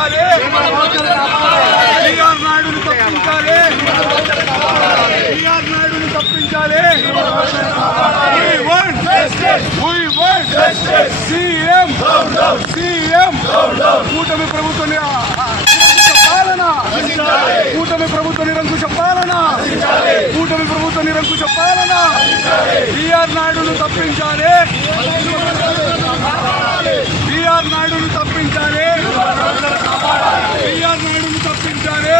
తప్పించాలి. BR నాయుడుని తప్పించాలి. BR నాయుడుని తప్పించాలి. CM కూటమి ప్రభుత్వ పాలన, కూటమి ప్రభుత్వ నిరంకుశ పాలన, కూటమి ప్రభుత్వ నిరంకుశ పాలన. బిఆర్ నాయుడును తప్పించాలి. బిఆర్ నాయుడును తప్పించాలి. బిఆర్ నాయుడును తప్పించాలి.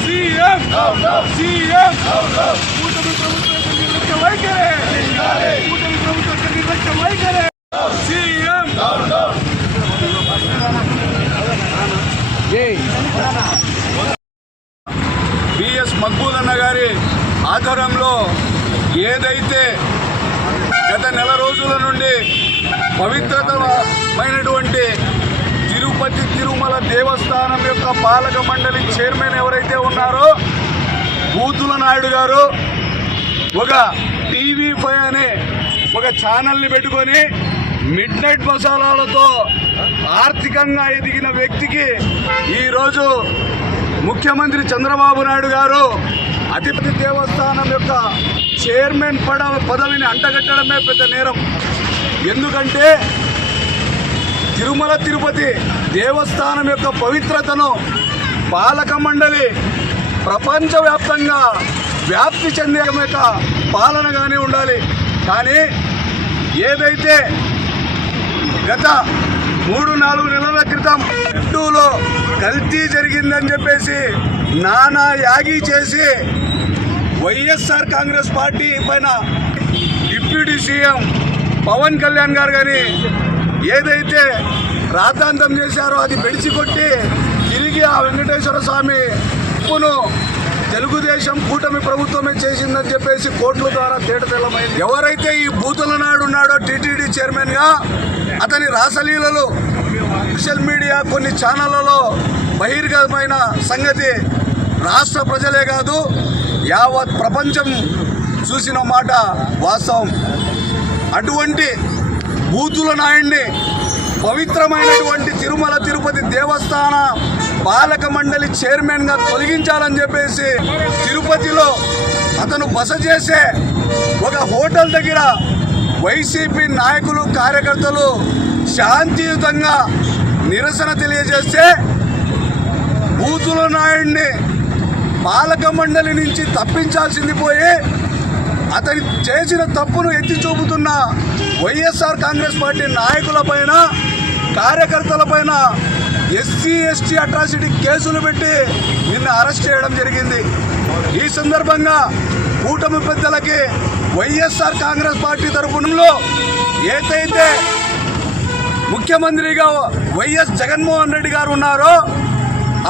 సీఎం కూటమి ప్రభుత్వ నిర్లక్ష్య వైఖరి, కూటమి ప్రభుత్వ నిర్లక్ష్య వైఖరి. సీఎం బిఎస్ మక్బూల్ అన్న గారి ఆధ్వర్యంలో ఏదైతే గత నెల రోజుల నుండి పవిత్రతమైనటువంటి తిరుపతి తిరుమల దేవస్థానం యొక్క పాలక మండలి చైర్మన్ ఎవరైతే ఉన్నారో బూతుల నాయుడు గారు ఒక TV5 అనే ఒక ఛానల్ని పెట్టుకొని మిడ్ నైట్ మసాలాలతో ఆర్థికంగా ఎదిగిన వ్యక్తికి ఈరోజు ముఖ్యమంత్రి చంద్రబాబు నాయుడు గారు అతిపెద్ద దేవస్థానం యొక్క చైర్మన్ పదవిని అంటగట్టడమే పెద్ద నేరం. ఎందుకంటే తిరుమల తిరుపతి దేవస్థానం యొక్క పవిత్రతను పాలక మండలి ప్రపంచవ్యాప్తంగా వ్యాప్తి చెందే యొక్క పాలనగానే ఉండాలి. కానీ ఏదైతే గత 3-4 నెలల క్రితం లో కల్తీ జరిగిందని చెప్పేసి నానా యాగి చేసి వైఎస్ఆర్ కాంగ్రెస్ పార్టీ పైన డిప్యూటీ సీఎం పవన్ కళ్యాణ్ గారు కానీ ఏదైతే రాద్ధాంతం చేశారో అది బెడిచికొట్టి తిరిగి ఆ వెంకటేశ్వర స్వామి ఉప్పును తెలుగుదేశం కూటమి ప్రభుత్వమే చేసిందని చెప్పేసి కోర్టుల ద్వారా తేటతెల్లమైంది. ఎవరైతే ఈ బూతుల నాయుడు ఉన్నాడో టీటీడీ చైర్మన్ గా అతని రాసలీలలు సోషల్ మీడియా కొన్ని ఛానళ్లలో బహిర్గతమైన సంగతి రాష్ట్ర ప్రజలే కాదు యావత్ ప్రపంచం చూసిన మాట వాస్తవం. అటువంటి బూతుల నాయుడిని పవిత్రమైనటువంటి తిరుమల తిరుపతి దేవస్థాన పాలక మండలి చైర్మన్ గా తొలగించాలని చెప్పేసి తిరుపతిలో అతను బస చేసే ఒక హోటల్ దగ్గర వైసీపీ నాయకులు కార్యకర్తలు శాంతియుతంగా నిరసన తెలియజేస్తే బూతుల నాయుడిని పాలక మండలి నుంచి తప్పించాల్సింది పోయి అతని చేసిన తప్పును ఎత్తి చూపుతున్న వైఎస్ఆర్ కాంగ్రెస్ పార్టీ నాయకులపైన కార్యకర్తలపైన SC/ST అట్రాసిటీ కేసులు పెట్టి నిన్న అరెస్ట్ చేయడం జరిగింది. ఈ సందర్భంగా కూటమి పెద్దలకి వైఎస్ఆర్ కాంగ్రెస్ పార్టీ తరఫునలో ఏదైతే ముఖ్యమంత్రిగా వైఎస్ జగన్మోహన్ రెడ్డి గారు ఉన్నారో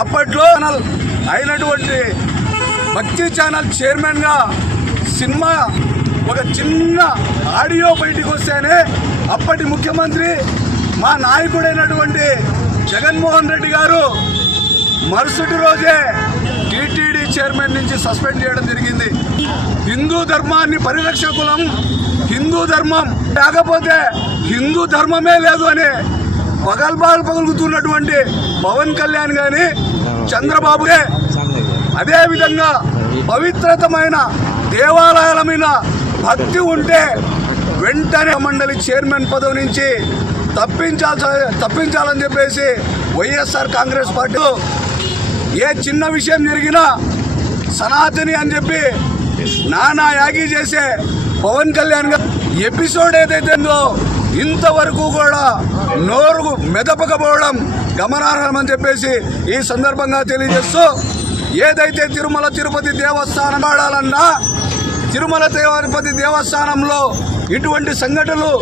అప్పట్లో అయినటువంటి భక్తి ఛానల్ చైర్మన్ గా సినిమా ఒక చిన్న ఆడియో బయటికి వస్తేనే అప్పటి ముఖ్యమంత్రి మా నాయకుడైనటువంటి జగన్మోహన్ రెడ్డి గారు మరుసటి రోజే టీటీడీ చైర్మన్ నుంచి సస్పెండ్ చేయడం జరిగింది. హిందూ ధర్మాన్ని పరిరక్షకులం, హిందూ ధర్మం లేకపోతే హిందూ ధర్మమే లేదు అని పగలుగుతున్నటువంటి పవన్ కళ్యాణ్ గాని చంద్రబాబుగే అదేవిధంగా పవిత్రతమైన దేవాలయాల మీద భక్తి ఉంటే వెంటనే మండలి చైర్మన్ పదవి నుంచి తప్పించాలని చెప్పేసి వైఎస్ఆర్ కాంగ్రెస్ పార్టీ ఏ చిన్న విషయం జరిగినా సనాతని అని చెప్పి నానా యాగి చేసే పవన్ కళ్యాణ్ గారు ఎపిసోడ్ ఏదైతే ఉందో ఇంతవరకు కూడా నోరు మెదపకపోవడం గమనార్హమని చెప్పేసి ఈ సందర్భంగా తెలియజేస్తూ ఏదైతే తిరుమల తిరుపతి దేవస్థానం ఆడాలన్నా తిరుమల తిరుపతి దేవస్థానంలో ఇటువంటి సంఘటనలు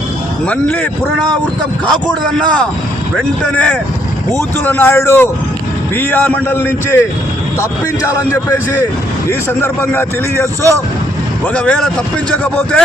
మళ్ళీ పునరావృతం కాకూడదన్నా వెంటనే బూతుల నాయుడు బిఆర్ మండలి నుంచి తప్పించాలని చెప్పేసి ఈ సందర్భంగా తెలియజేస్తూ ఒకవేళ తప్పించకపోతే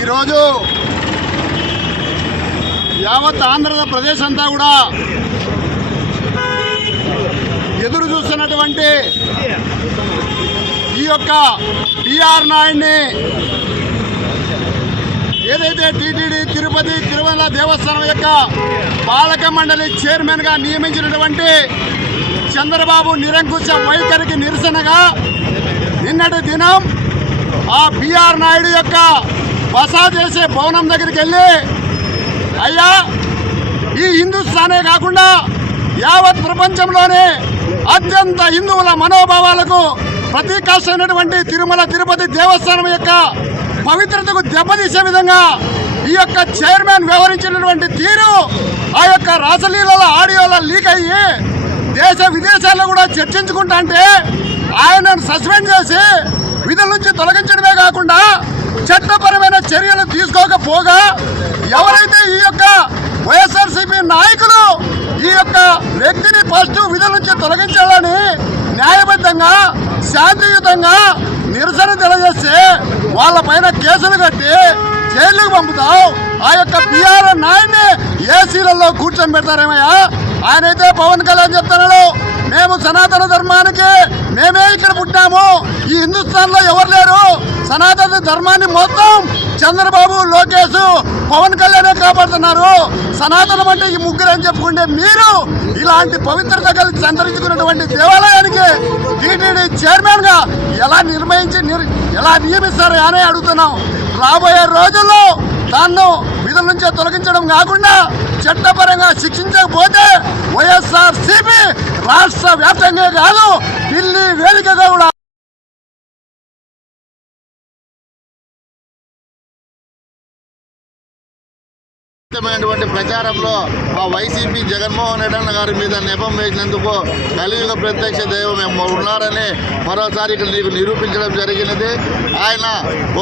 ఈరోజు యావత్ ఆంధ్రప్రదేశ్ అంతా కూడా ఎదురు చూస్తున్నటువంటి ఈ యొక్క పిఆర్ నాయుడిని ఏదైతే టీటీడీ తిరుపతి తిరుమల దేవస్థానం యొక్క పాలక మండలి చైర్మన్గా నియమించినటువంటి చంద్రబాబు నిరంకుశ వైఖరికి నిరసనగా నిన్నటి దినం ఆ పిఆర్ నాయుడు యొక్క బస చేసే భవనం దగ్గరికి వెళ్ళి, అయ్యా ఈ హిందుస్థానే కాకుండా యావత్ ప్రపంచంలోనే అత్యంత హిందువుల మనోభావాలకు ప్రతీకాశమైనటువంటి తిరుమల తిరుపతి దేవస్థానం యొక్క పవిత్రతకు దెబ్బతీసే విధంగా ఈ యొక్క చైర్మన్ వ్యవహరించినటువంటి తీరు ఆ యొక్క రాసలీలల ఆడియోల లీక్ అయ్యి దేశ విదేశాల్లో కూడా చర్చించుకుంటా అంటే ఆయనను సస్పెండ్ చేసి విధుల నుంచి తొలగించడమే కాకుండా చట్టపరమైన చర్యలు తీసుకోకపోగా ఎవరైతే ఈ యొక్క వైఎస్ఆర్సీపీ నాయకులు ఈ యొక్క వ్యక్తిని ఫస్ట్ విధుల నుంచి తొలగించాలని న్యాయబద్ధంగా శాంతియుతంగా నిరసన తెలియజేస్తే వాళ్ళ పైన కేసులు కట్టి జైలుకు పంపుతావు. ఆ యొక్క పిఆర్ నాయుడిని ఏసీలలో కూర్చొని పెడతారేమయ్యా? ఆయనైతే పవన్ కళ్యాణ్ చెప్తున్నాడు, మేము సనాతన ధర్మానికి మేమే ఇక్కడ పుట్టాము, ఈ హిందుస్థాన్ లో ఎవరు లేరు, సనాతన ధర్మాన్ని మొత్తం చంద్రబాబు లోకేష్ పవన్ కళ్యాణే కాపాడుతున్నారు, సనాతనం అంటే ఈ ముగ్గురు అని చెప్పుకుంటే మీరు ఇలాంటి పవిత్రత కలిసి సంతరించుకున్నటువంటి దేవాలయానికి టీటీడీ చైర్మన్ గా ఎలా ఎలా నియమిస్తారు అని అడుగుతున్నాం. రాబోయే రోజుల్లో తాను విధుల నుంచి తొలగించడం కాకుండా చట్టపరంగా శిక్షించకపోతే వైఎస్ఆర్సీపీ రాష్ట్ర వ్యాప్తంగా కాదు ఢిల్లీ వేదికగా కూడా ప్రచారంలో ఆ వైసీపీ జగన్మోహన్ రెడ్డి గారి మీద నెపం వేసినందుకు కలియుగ ప్రత్యక్ష దైవం ఉన్నారని మరోసారి ఇక్కడ నీకు నిరూపించడం జరిగినది. ఆయన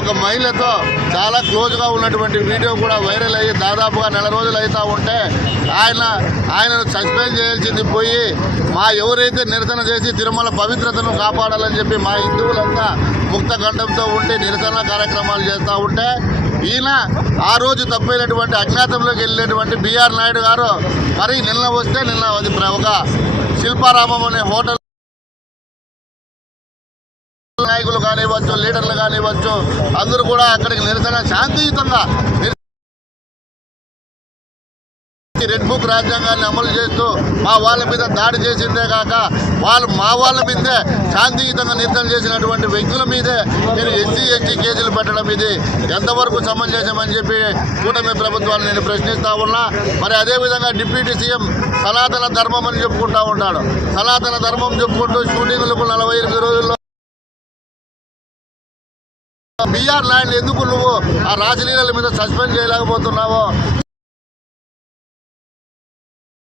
ఒక మహిళతో చాలా క్లోజ్గా ఉన్నటువంటి వీడియో కూడా వైరల్ అయ్యి దాదాపుగా నెల రోజులు అవుతూ ఉంటే ఆయనను సస్పెండ్ చేయాల్సింది పోయి ఎవరైతే నిరసన చేసి తిరుమల పవిత్రతను కాపాడాలని చెప్పి మా హిందువులంతా ముక్త కంఠంతో ఉండి నిరసన కార్యక్రమాలు చేస్తూ ఉంటే ఈయన ఆ రోజు తప్పైనటువంటి అజ్ఞాతంలోకి వెళ్ళినటువంటి బిఆర్ నాయుడు గారు మరి నిన్న అది ఒక శిల్పారామం అనే హోటల్ నాయకులు కానివ్వచ్చు, లీడర్లు కానివ్వచ్చు, అందరూ కూడా అక్కడికి నిరసన శాంతియుతంగా రెడ్ బుక్ రాజ్యాంగాన్ని అమలు చేస్తూ మా వాళ్ళ మీద దాడి చేసిందే కాక మా వాళ్ళ మీదే శాంతియుతంగా నిరసన చేసినటువంటి వ్యక్తుల మీదే మీరు ఎస్సీ కేసులు పెట్టడం ఇది ఎంతవరకు సమంజసమని చెప్పి కూటమి ప్రభుత్వాన్ని నేను ప్రశ్నిస్తా ఉన్నా. మరి అదేవిధంగా డిప్యూటీ సీఎం సనాతన ధర్మం అని చెప్పుకుంటా ఉంటాడు. సనాతన ధర్మం చెప్పుకుంటూ షూటింగ్లకు 48 రోజుల్లో బిఆర్ నాయుడు ఎందుకు నువ్వు ఆ రాజలీలల మీద సస్పెండ్ చేయలేకపోతున్నావో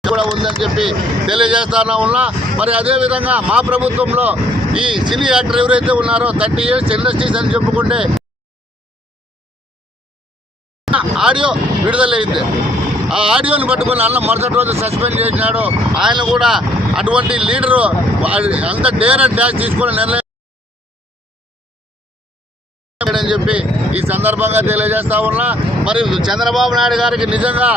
కూడా ఉందని చెప్పి తెలియజేస్తానా ఉన్నా. మరి అదేవిధంగా మా ప్రభుత్వంలో ఈ సినీ యాక్టర్ ఎవరైతే ఉన్నారో 30 years ఇండస్ట్రీస్ అని చెప్పుకుంటే ఆడియో విడుదలైంది. ఆ ఆడియోని పట్టుకొని అన్న మరుసటి రోజు సస్పెండ్ చేసినాడు. ఆయన కూడా అటువంటి లీడరు అంత డేర్ అండ్ డాష్ తీసుకొని నిర్ణయం అని చెప్పి ఈ సందర్భంగా తెలియజేస్తా ఉన్నా. మరి చంద్రబాబు నాయుడు గారికి నిజంగా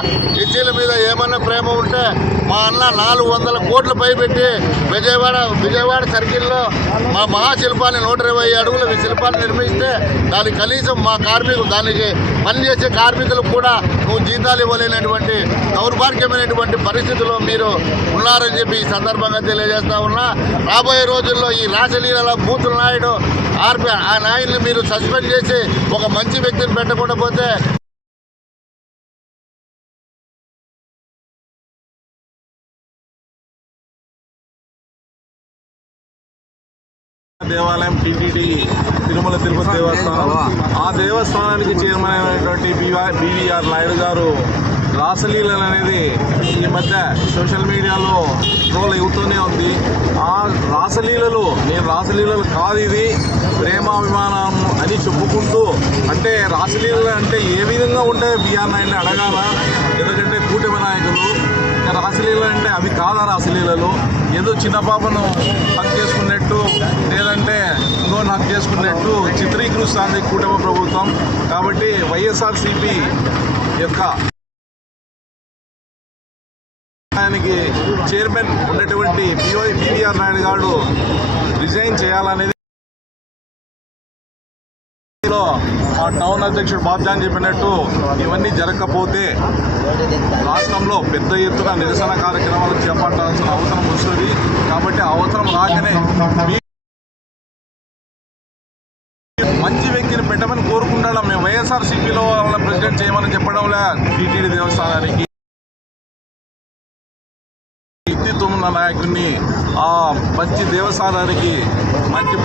ఎస్సీల మీద ఏమన్నా ప్రేమ ఉంటే మా అన్న 400 కోట్లు పైపెట్టి విజయవాడ సర్కిల్లో మా మహాశిల్పాన్ని 120 అడుగుల శిల్పాన్ని నిర్మిస్తే దానికి కనీసం మా దానికి పనిచేసే కార్మికులకు కూడా నువ్వు జీతాలు ఇవ్వలేనటువంటి దౌర్భాగ్యమైనటువంటి పరిస్థితుల్లో మీరు ఉన్నారని చెప్పి ఈ సందర్భంగా తెలియజేస్తా ఉన్నా. రాబోయే రోజుల్లో ఈ రాసలీల బూతుల నాయుడు ఆ నాయుడిని మీరు సస్పెండ్ చేసి ఒక మంచి వ్యక్తిని పెట్టకుండా పోతే దేవాలయం టీటీడీ తిరుమల తిరుపతి దేవస్థానం, ఆ దేవస్థానానికి చైర్మన్ అయినటువంటి బివిఆర్ నాయుడు గారు రాసలీలలు అనేది ఈ మధ్య సోషల్ మీడియాలో ట్రోల్ అవుతూనే ఉంది. ఆ రాసలీలలు రాసలీలలు కాదు, ఇది ప్రేమాభిమానం అని చెప్పుకుంటూ, అంటే రాసలీలలు అంటే ఏ విధంగా ఉంటాయో బిఆర్ నాయుడిని అడగాల. ఎందుకంటే కూటమి నాయకులు రాసలీలలు అంటే అవి కాదా రాసలీలలు? ఏదో చిన్న పాపను హక్ చేసుకున్నట్టు లేదంటే ఇంకోని హక్ చేసుకున్నట్టు చిత్రీకరిస్తుంది కూటమి ప్రభుత్వం. కాబట్టి వైఎస్ఆర్సీపీ యొక్క ఆయనకి చైర్మన్ ఉన్నటువంటి బీవీఆర్ నాయుడు గారు రిజైన్ చేయాలనేది మా టౌన్ అధ్యక్షుడు బాబ్జాన్ చెప్పినట్టు ఇవన్నీ జరగకపోతే రాష్ట్రంలో పెద్ద ఎత్తున నిరసన కార్యక్రమాలు చేపట్టాల్సిన అవసరం వస్తుంది. కాబట్టి ఆ అవసరం రాకనే మంచి వ్యక్తిని పెట్టమని కోరుకుంటాం. మేము వైఎస్ఆర్సీపీలో వాళ్ళ ప్రెసిడెంట్ చేయమని చెప్పడంలే టీటీడీ దేవస్థానానికి. వ్యక్తిత్వం ఉన్న నాయకుడిని ఆ మంచి దేవస్థానానికి మంచి